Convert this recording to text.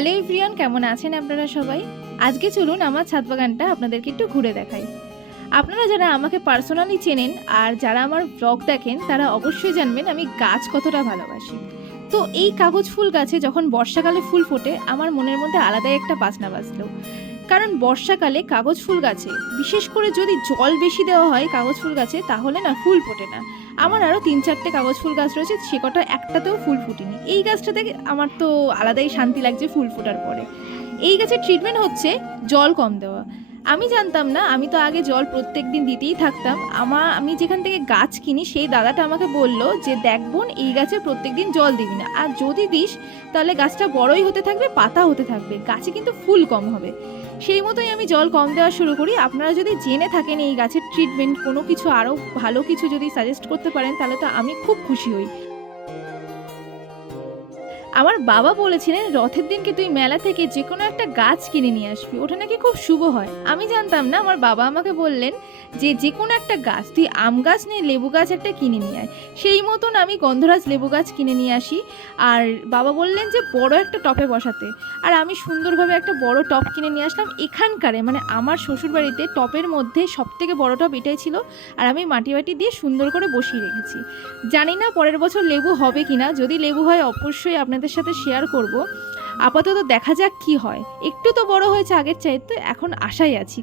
Hello everyone, কেমন আছেন আপনারা সবাই? আজকে চলুন আমার ছাদ বাগানটা আপনাদেরকে একটু ঘুরে দেখাই। আপনারা যারা আমাকে পার্সোনালি চেনেন আর যারা আমার ব্লগ দেখেন তারা অবশ্যই জানবেন আমি গাছ কতটা ভালোবাসি। তো এই কাগজ ফুল গাছে যখন বর্ষাকালে ফুল ফোটে আমার মনের মধ্যে আলাদাই একটা বাজনা বাজলো। কারণ বর্ষাকালে কাগজ ফুল গাছে, বিশেষ করে যদি জল বেশি দেওয়া হয় কাগজ ফুল গাছে, তাহলে না ফুল ফোটে না। আমার আরও 3-4টে কাগজ ফুল গাছ রয়েছে, সে কটা একটাতেও ফুল ফুটেনি। এই গাছটাতে আমার তো আলাদাই শান্তি লাগছে ফুল ফোটার পরে। এই গাছের ট্রিটমেন্ট হচ্ছে জল কম দেওয়া। আমি জানতাম না, আমি তো আগে জল প্রত্যেক দিন দিতেই থাকতাম। আমি যেখান থেকে গাছ কিনি সেই দাদাটা আমাকে বলল যে দেখ বোন, এই গাছে প্রত্যেক দিন জল দিবি না, আর যদি দিস তাহলে গাছটা বড়ই হতে থাকবে, পাতা হতে থাকবে, গাছে কিন্তু ফুল কম হবে। সেই মতোই আমি জল কম দেওয়া শুরু করি। আপনারা যদি জেনে থাকেন এই গাছের ট্রিটমেন্ট কোনো কিছু আরও ভালো কিছু যদি সাজেস্ট করতে পারেন তাহলে তো আমি খুব খুশি হই। আমার বাবা বলেছিলেন রথের দিনকে তুই মেলা থেকে যে কোনো একটা গাছ কিনে নিয়ে আসবি, ওটা নাকি খুব শুভ হয়। আমি জানতাম না, আমার বাবা আমাকে বললেন যে কোনো একটা গাছ, তুই আম গাছ নিয়ে লেবু গাছ একটা কিনে নিয়ে আয়। সেই মতন আমি গন্ধরাজ লেবু গাছ কিনে নিয়ে আসি। আর বাবা বললেন যে বড় একটা টপে বসাতে, আর আমি সুন্দরভাবে একটা বড় টপ কিনে নিয়ে আসলাম। এখানকারে মানে আমার শ্বশুরবাড়িতে টপের মধ্যে সবথেকে বড় টপ এটাই ছিল, আর আমি মাটি বাটি দিয়ে সুন্দর করে বসিয়ে রেখেছি। জানি না পরের বছর লেবু হবে কিনা, যদি লেবু হয় অবশ্যই আপনাদের সাথে শেয়ার করব। আপাতত দেখা যাক কি হয়। একটু তো বড় হয়েছে আগের চাইতে, এখন আশায় আছি।